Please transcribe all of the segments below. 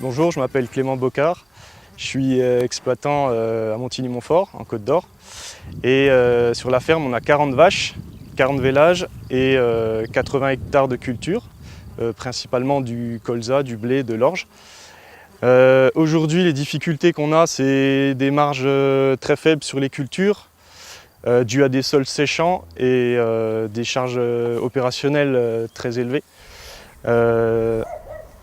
Bonjour, je m'appelle Clément Bocard, je suis exploitant à Montigny-Montfort, en Côte d'Or. Et sur la ferme, on a 40 vaches, 40 vélages et 80 hectares de culture, principalement du colza, du blé, de l'orge. Aujourd'hui, les difficultés qu'on a, c'est des marges très faibles sur les cultures, dues à des sols séchants et des charges opérationnelles très élevées.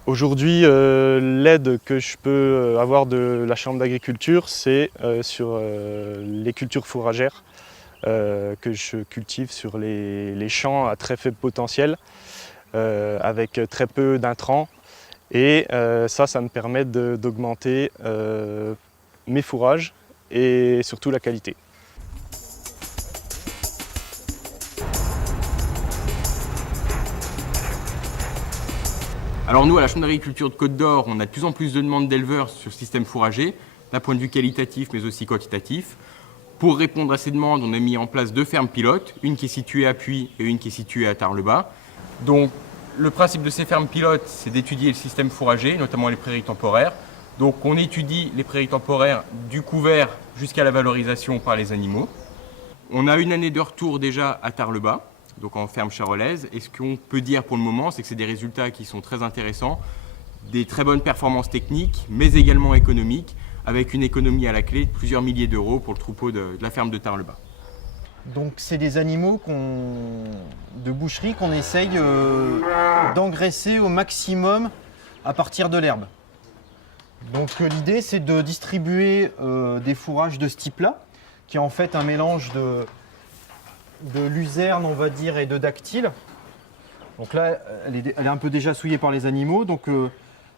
Aujourd'hui, l'aide que je peux avoir de la Chambre d'agriculture, c'est sur les cultures fourragères que je cultive sur les champs à très faible potentiel, avec très peu d'intrants. Et ça me permet d'augmenter mes fourrages et surtout la qualité. Alors nous, à la Chambre d'agriculture de Côte d'Or, on a de plus en plus de demandes d'éleveurs sur le système fourrager, d'un point de vue qualitatif mais aussi quantitatif. Pour répondre à ces demandes, on a mis en place 2 fermes pilotes, une qui est située à Puy et une qui est située à Tarbes-le-Bas. Donc le principe de ces fermes pilotes, c'est d'étudier le système fourrager, notamment les prairies temporaires. Donc on étudie les prairies temporaires du couvert jusqu'à la valorisation par les animaux. On a une année de retour déjà à Tarbes-le-Bas, donc en ferme charolaise. Et ce qu'on peut dire pour le moment, c'est que c'est des résultats qui sont très intéressants, des très bonnes performances techniques, mais également économiques, avec une économie à la clé de plusieurs milliers d'euros pour le troupeau de la ferme de Tarbes-le-Bas. Donc c'est des animaux de boucherie qu'on essaye d'engraisser au maximum à partir de l'herbe. Donc l'idée c'est de distribuer des fourrages de ce type-là, qui est en fait un mélange de luzerne, on va dire, et de dactyle. Donc là, elle est un peu déjà souillée par les animaux. Donc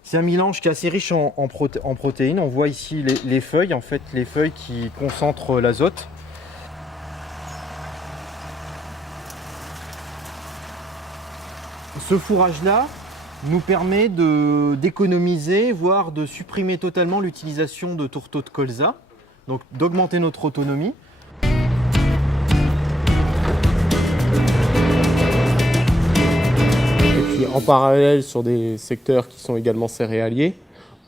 c'est un mélange qui est assez riche en protéines. On voit ici les feuilles, en fait, les feuilles qui concentrent l'azote. Ce fourrage-là nous permet d'économiser, voire de supprimer totalement l'utilisation de tourteaux de colza, donc d'augmenter notre autonomie. Et puis en parallèle, sur des secteurs qui sont également céréaliers,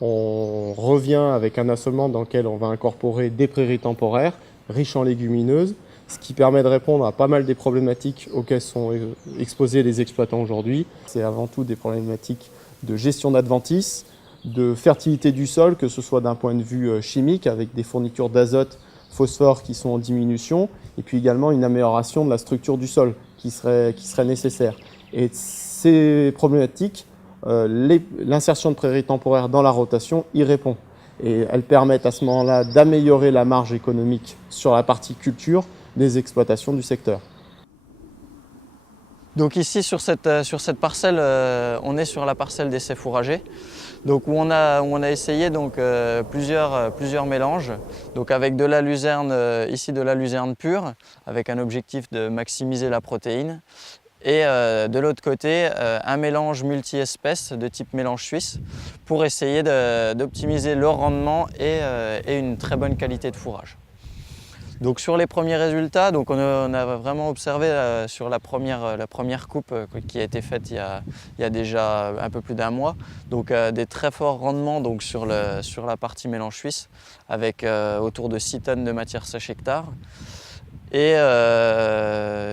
on revient avec un assolement dans lequel on va incorporer des prairies temporaires, riches en légumineuses, ce qui permet de répondre à pas mal des problématiques auxquelles sont exposés les exploitants aujourd'hui. C'est avant tout des problématiques de gestion d'adventices, de fertilité du sol, que ce soit d'un point de vue chimique, avec des fournitures d'azote, phosphore qui sont en diminution, et puis également une amélioration de la structure du sol qui serait nécessaire. Et ces problématiques, l'insertion de prairies temporaires dans la rotation y répond. Et elles permettent à ce moment-là d'améliorer la marge économique sur la partie culture des exploitations du secteur. Donc ici sur cette parcelle, on est sur la parcelle d'essai fourragers, donc où on a essayé donc plusieurs mélanges, donc avec de la luzerne, ici de la luzerne pure, avec un objectif de maximiser la protéine, et de l'autre côté un mélange multi-espèces de type mélange suisse pour essayer d'optimiser le rendement et une très bonne qualité de fourrage. Donc sur les premiers résultats, donc on a vraiment observé sur la première coupe qui a été faite il y a déjà un peu plus d'1 mois, donc des très forts rendements donc sur la partie mélange suisse, avec autour de 6 tonnes de matière sèche hectare et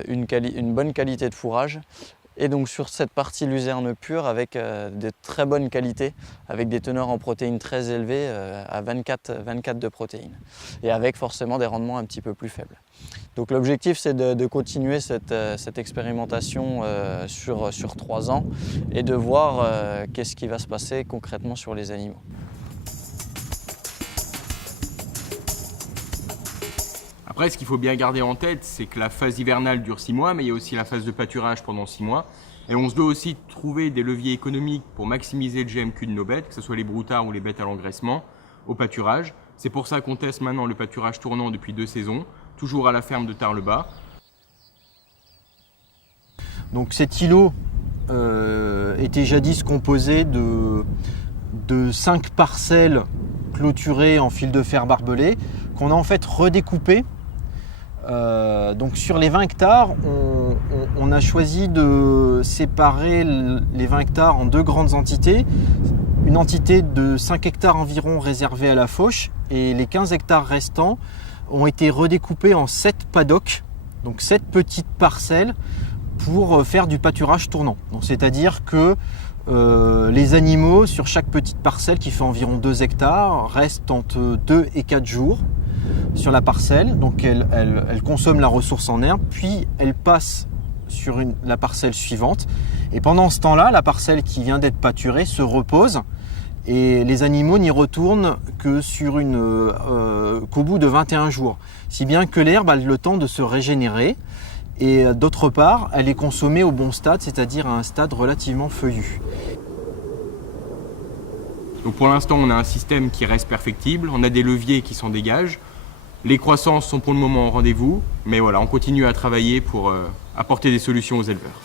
une bonne qualité de fourrage. Et donc sur cette partie luzerne pure avec de très bonnes qualités, avec des teneurs en protéines très élevées, à 24 de protéines, et avec forcément des rendements un petit peu plus faibles. Donc l'objectif c'est de continuer cette expérimentation sur 3 ans et de voir qu'est-ce qui va se passer concrètement sur les animaux. Après, ce qu'il faut bien garder en tête, c'est que la phase hivernale dure 6 mois, mais il y a aussi la phase de pâturage pendant 6 mois. Et on se doit aussi trouver des leviers économiques pour maximiser le GMQ de nos bêtes, que ce soit les broutards ou les bêtes à l'engraissement, au pâturage. C'est pour ça qu'on teste maintenant le pâturage tournant depuis 2 saisons, toujours à la ferme de Tarbes-le-Bas. Donc cet îlot était jadis composé de 5 parcelles clôturées en fil de fer barbelé, qu'on a en fait redécoupé. Donc sur les 20 hectares, on a choisi de séparer les 20 hectares en 2 grandes entités. une entité de 5 hectares environ réservée à la fauche, et les 15 hectares restants ont été redécoupés en 7 paddocks, donc 7 petites parcelles pour faire du pâturage tournant. Donc c'est-à-dire que les animaux sur chaque petite parcelle qui fait environ 2 hectares restent entre 2 et 4 jours sur la parcelle, donc elles consomment la ressource en herbe, puis elles passent sur la parcelle suivante, et pendant ce temps-là, la parcelle qui vient d'être pâturée se repose, et les animaux n'y retournent que qu'au bout de 21 jours, si bien que l'herbe a le temps de se régénérer, et d'autre part, elle est consommée au bon stade, c'est-à-dire à un stade relativement feuillu. Donc pour l'instant, on a un système qui reste perfectible, on a des leviers qui s'en dégagent. Les croissances sont pour le moment au rendez-vous, mais voilà, on continue à travailler pour apporter des solutions aux éleveurs.